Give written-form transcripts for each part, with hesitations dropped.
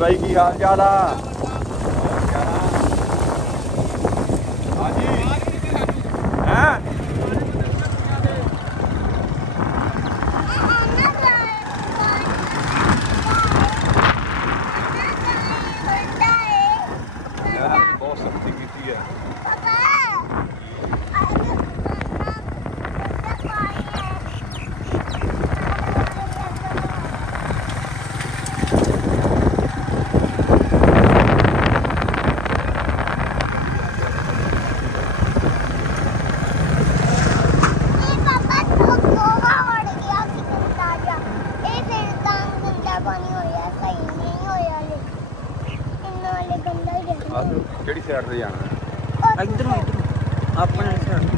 भाई की हाल चाल आ बहुत सख्ती की है। ਕਿਹੜੀ ਸਾਈਡ ਤੇ ਜਾਣਾ? ਇੱਧਰੋਂ ਆਪਣੇ ਸਾਈਡ।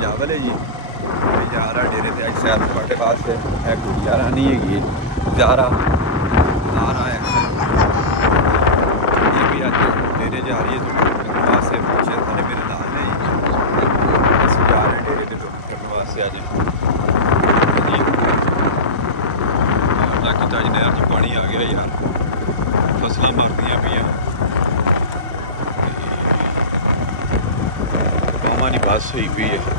जावल है जी जा रहा डेरे पे आज सैर सपाटे वास्ते है गुजारा नहीं है जा रहा आ रहा है ये भी आज डेरे जा रही है तो वास्ते पीछे सारे मेरे नाल ने बस जा रहे डेरे पे तो करने वास्ते आज जी लाके तो आज नहर च पानी आ गया यार फसलां मरदियां पियां कौमां दी बस हुई हुई है।